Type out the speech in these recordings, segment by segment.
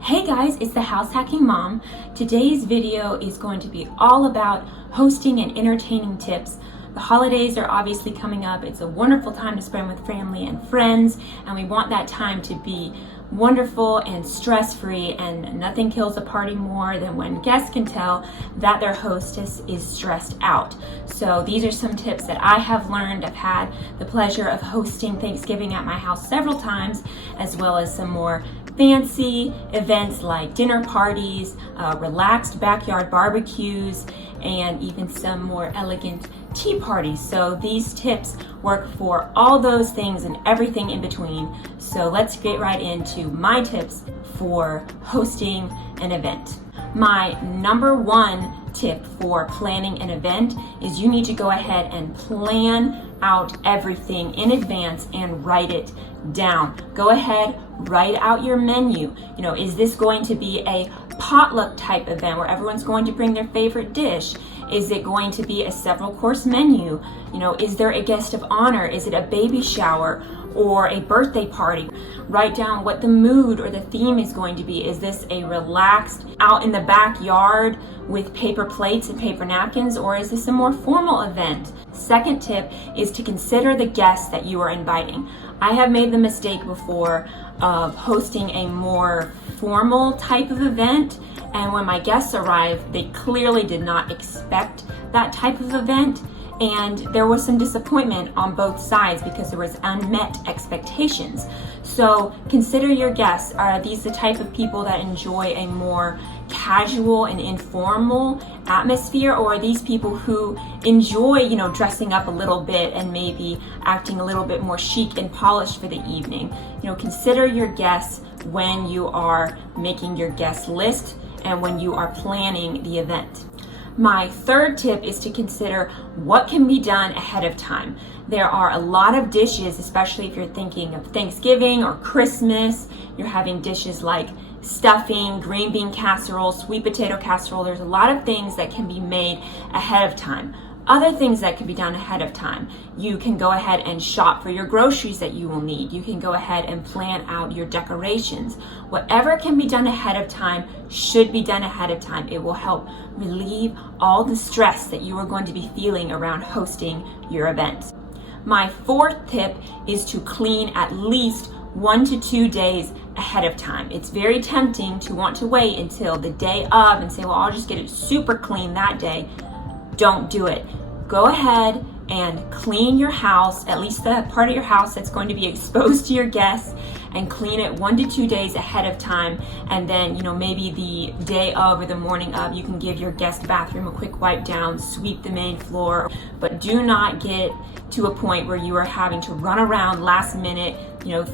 Hey guys, it's the House Hacking Mom. Today's video is going to be all about hosting and entertaining tips. The holidays are obviously coming up. It's a wonderful time to spend with family and friends, and we want that time to be wonderful and stress-free, and nothing kills a party more than when guests can tell that their hostess is stressed out. So these are some tips that I have learned. I've had the pleasure of hosting Thanksgiving at my house several times, as well as some more fancy events like dinner parties, relaxed backyard barbecues, and even some more elegant tea parties. So these tips work for all those things and everything in between. So let's get right into my tips for hosting an event. My number one tip for planning an event is you need to go ahead and plan out everything in advance and write it down. Go ahead, write out your menu. Is this going to be a potluck type event where everyone's going to bring their favorite dish? Is it going to be a several course menu? Is there a guest of honor? Is it a baby shower or a birthday party? Write down what the mood or the theme is going to be. Is this a relaxed out in the backyard with paper plates and paper napkins, or is this a more formal event? Second tip is to consider the guests that you are inviting. I have made the mistake before of hosting a more formal type of event, and when my guests arrived, they clearly did not expect that type of event, and there was some disappointment on both sides because there was unmet expectations. So consider your guests. Are these the type of people that enjoy a more casual and informal atmosphere, or are these people who enjoy, dressing up a little bit and maybe acting a little bit more chic and polished for the evening? Consider your guests when you are making your guest list and when you are planning the event. My third tip is to consider what can be done ahead of time. There are a lot of dishes, especially if you're thinking of Thanksgiving or Christmas. You're having dishes like stuffing, green bean casserole, sweet potato casserole. There's a lot of things that can be made ahead of time. Other things that can be done ahead of time. You can go ahead and shop for your groceries that you will need. You can go ahead and plan out your decorations. Whatever can be done ahead of time should be done ahead of time. It will help relieve all the stress that you are going to be feeling around hosting your event. My fourth tip is to clean at least 1 to 2 days ahead of time. It's very tempting to want to wait until the day of and say, well, I'll just get it super clean that day. Don't do it. Go ahead and clean your house, at least the part of your house that's going to be exposed to your guests, and clean it 1 to 2 days ahead of time. And then, maybe the day of or the morning of, you can give your guest bathroom a quick wipe down, sweep the main floor, but do not get to a point where you are having to run around last minute,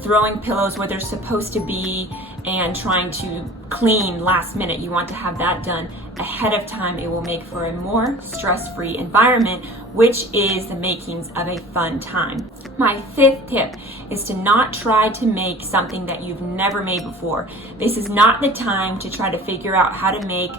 throwing pillows where they're supposed to be and trying to clean last minute. You want to have that done ahead of time. It will make for a more stress-free environment, which is the makings of a fun time. My fifth tip is to not try to make something that you've never made before. This is not the time to try to figure out how to make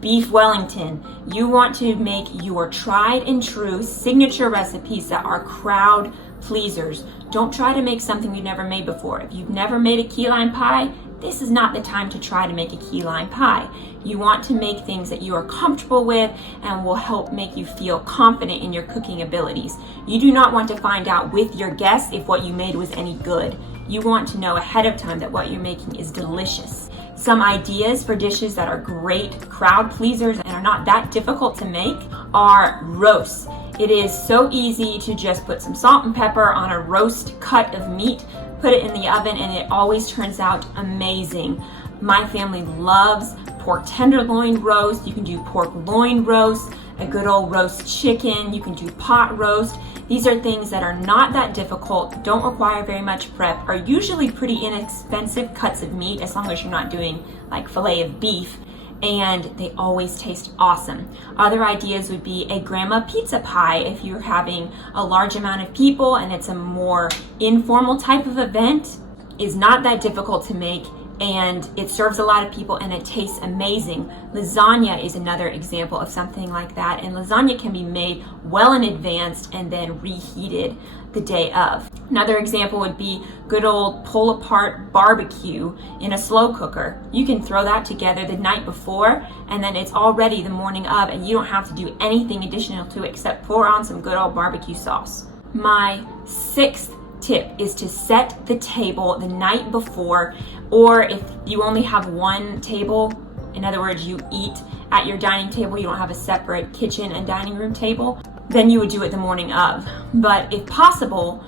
beef Wellington. You want to make your tried and true signature recipes that are crowd pleasers. Don't try to make something you've never made before. If you've never made a key lime pie, this is not the time to try to make a key lime pie. You want to make things that you are comfortable with and will help make you feel confident in your cooking abilities. You do not want to find out with your guests if what you made was any good. You want to know ahead of time that what you're making is delicious. Some ideas for dishes that are great crowd pleasers and are not that difficult to make are roasts. It is so easy to just put some salt and pepper on a roast cut of meat, put it in the oven, and it always turns out amazing. My family loves pork tenderloin roast. You can do pork loin roast, a good old roast chicken. You can do pot roast. These are things that are not that difficult, don't require very much prep, are usually pretty inexpensive cuts of meat as long as you're not doing like filet of beef, and they always taste awesome. Other ideas would be a grandma pizza pie if you're having a large amount of people and it's a more informal type of event. Is not that difficult to make and it serves a lot of people and it tastes amazing. Lasagna is another example of something like that, and lasagna can be made well in advance and then reheated the day of. Another example would be good old pull apart barbecue in a slow cooker. You can throw that together the night before and then it's all ready the morning of, and you don't have to do anything additional to it except pour on some good old barbecue sauce. My sixth tip is to set the table the night before, or if you only have one table, in other words, you eat at your dining table, you don't have a separate kitchen and dining room table, then you would do it the morning of. But if possible,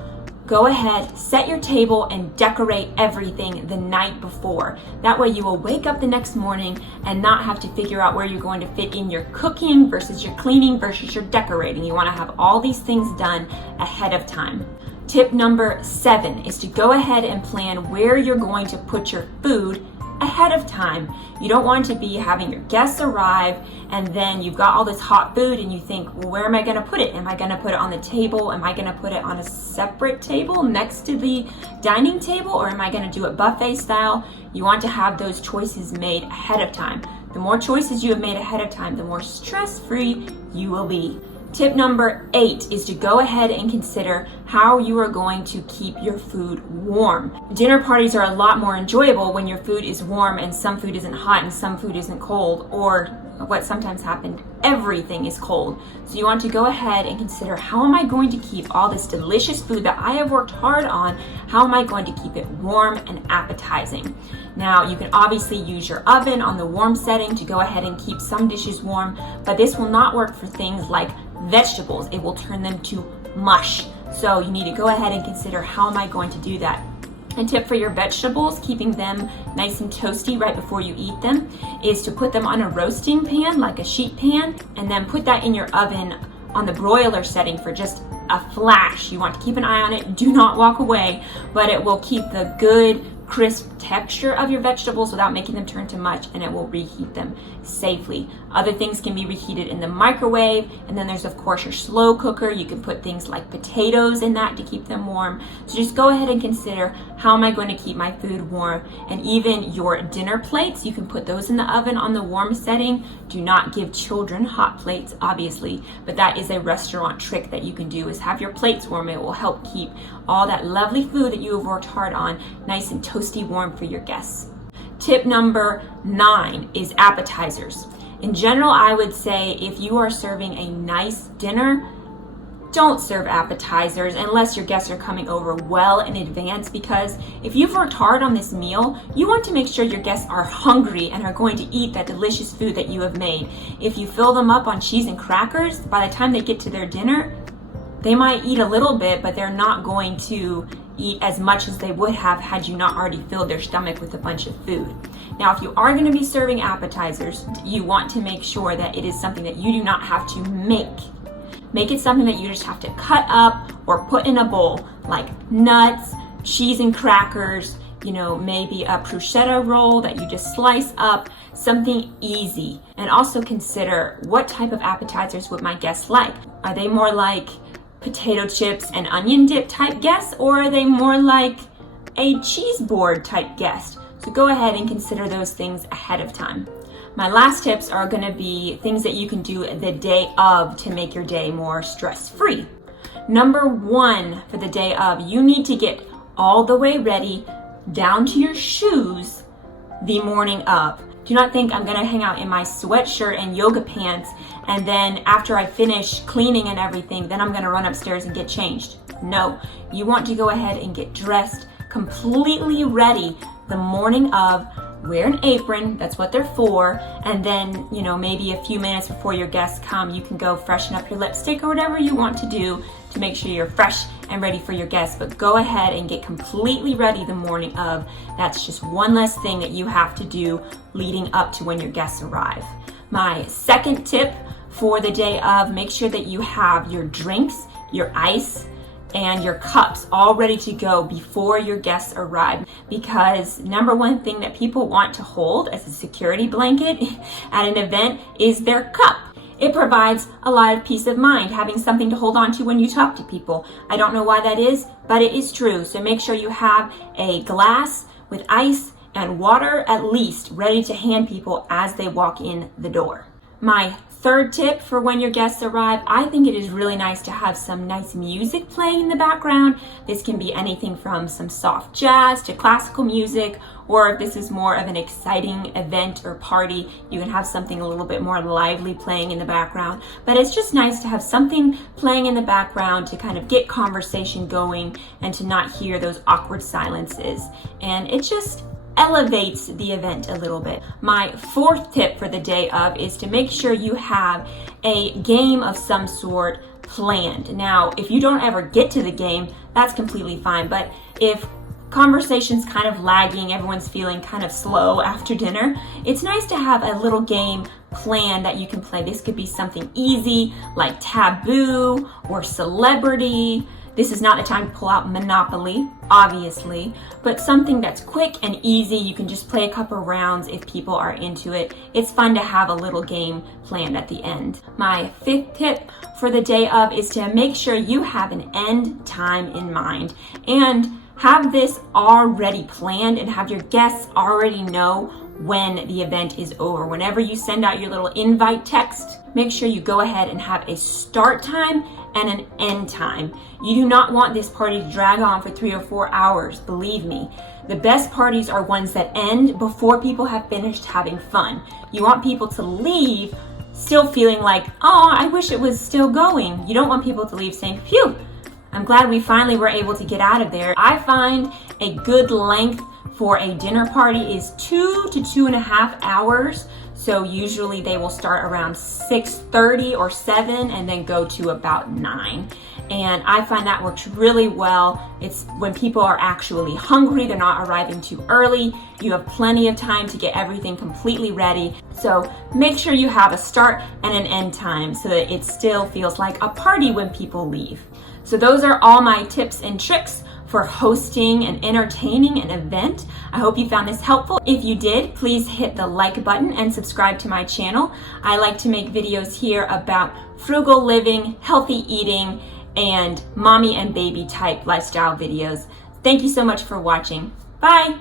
go ahead, set your table and decorate everything the night before. That way you will wake up the next morning and not have to figure out where you're going to fit in your cooking versus your cleaning versus your decorating. You want to have all these things done ahead of time. Tip number 7 is to go ahead and plan where you're going to put your food ahead of time. You don't want to be having your guests arrive and then you've got all this hot food and you think, well, where am I going to put it? Am I going to put it on the table? Am I going to put it on a separate table next to the dining table? Or am I going to do it buffet style? You want to have those choices made ahead of time. The more choices you have made ahead of time, the more stress-free you will be. Tip number 8 is to go ahead and consider how you are going to keep your food warm. Dinner parties are a lot more enjoyable when your food is warm and some food isn't hot and some food isn't cold, or what sometimes happens, everything is cold. So you want to go ahead and consider, how am I going to keep all this delicious food that I have worked hard on, how am I going to keep it warm and appetizing? Now, you can obviously use your oven on the warm setting to go ahead and keep some dishes warm, but this will not work for things like vegetables. It will turn them to mush. So you need to go ahead and consider, how am I going to do that? A tip for your vegetables, keeping them nice and toasty right before you eat them, is to put them on a roasting pan, like a sheet pan, and then put that in your oven on the broiler setting for just a flash. You want to keep an eye on it. Do not walk away, but it will keep the good, crisp texture of your vegetables without making them turn to mush, and it will reheat them safely. Other things can be reheated in the microwave, and then there's of course your slow cooker. You can put things like potatoes in that to keep them warm. So just go ahead and consider, how am I going to keep my food warm? And even your dinner plates, you can put those in the oven on the warm setting. Do not give children hot plates, obviously, but that is a restaurant trick that you can do, is have your plates warm. It will help keep all that lovely food that you have worked hard on nice and toasty warm for your guests. Tip number 9 is appetizers. In general, I would say if you are serving a nice dinner, don't serve appetizers unless your guests are coming over well in advance, because if you've worked hard on this meal, you want to make sure your guests are hungry and are going to eat that delicious food that you have made. If you fill them up on cheese and crackers, by the time they get to their dinner, they might eat a little bit, but they're not going to eat as much as they would have had you not already filled their stomach with a bunch of food. Now, if you are going to be serving appetizers, you want to make sure that it is something that you do not have to make. Make it something that you just have to cut up or put in a bowl, like nuts, cheese and crackers, maybe a prosciutto roll that you just slice up, something easy. And also consider, what type of appetizers would my guests like? Are they more like potato chips and onion dip type guests, or are they more like a cheese board type guest? So go ahead and consider those things ahead of time. My last tips are going to be things that you can do the day of to make your day more stress-free. Number 1, for the day of, you need to get all the way ready down to your shoes the morning of. Do not think, I'm going to hang out in my sweatshirt and yoga pants, and then after I finish cleaning and everything, then I'm going to run upstairs and get changed. No, you want to go ahead and get dressed, completely ready the morning of. Wear an apron, that's what they're for, and then, maybe a few minutes before your guests come, you can go freshen up your lipstick or whatever you want to do to make sure you're fresh and ready for your guests. But go ahead and get completely ready the morning of. That's just one less thing that you have to do leading up to when your guests arrive. My second tip for the day of, make sure that you have your drinks, your ice, and your cups all ready to go before your guests arrive, because number 1 thing that people want to hold as a security blanket at an event is their cup. It provides a lot of peace of mind, having something to hold on to when you talk to people. I don't know why that is, but it is true. So make sure you have a glass with ice and water at least ready to hand people as they walk in the door. My third tip for when your guests arrive, I think it is really nice to have some nice music playing in the background. This can be anything from some soft jazz to classical music, or if this is more of an exciting event or party, you can have something a little bit more lively playing in the background. But it's just nice to have something playing in the background to kind of get conversation going and to not hear those awkward silences. And it just elevates the event a little bit. My fourth tip for the day of is to make sure you have a game of some sort planned. Now, if you don't ever get to the game, that's completely fine. But if conversation's kind of lagging, everyone's feeling kind of slow after dinner, it's nice to have a little game planned that you can play. This could be something easy like Taboo or Celebrity. This is not the time to pull out Monopoly, obviously, but something that's quick and easy. You can just play a couple rounds if people are into it. It's fun to have a little game planned at the end. My fifth tip for the day of is to make sure you have an end time in mind and have this already planned and have your guests already know when the event is over. Whenever you send out your little invite text, make sure you go ahead and have a start time and an end time. You do not want this party to drag on for 3 or 4 hours, believe me. The best parties are ones that end before people have finished having fun. You want people to leave still feeling like, oh, I wish it was still going. You don't want people to leave saying, phew, I'm glad we finally were able to get out of there. I find a good length for a dinner party is 2 to 2.5 hours. So usually they will start around 6:30 or 7 and then go to about 9. And I find that works really well. It's when people are actually hungry, they're not arriving too early. You have plenty of time to get everything completely ready. So make sure you have a start and an end time so that it still feels like a party when people leave. So those are all my tips and tricks for hosting and entertaining an event. I hope you found this helpful. If you did, please hit the like button and subscribe to my channel. I like to make videos here about frugal living, healthy eating, and mommy and baby type lifestyle videos. Thank you so much for watching. Bye.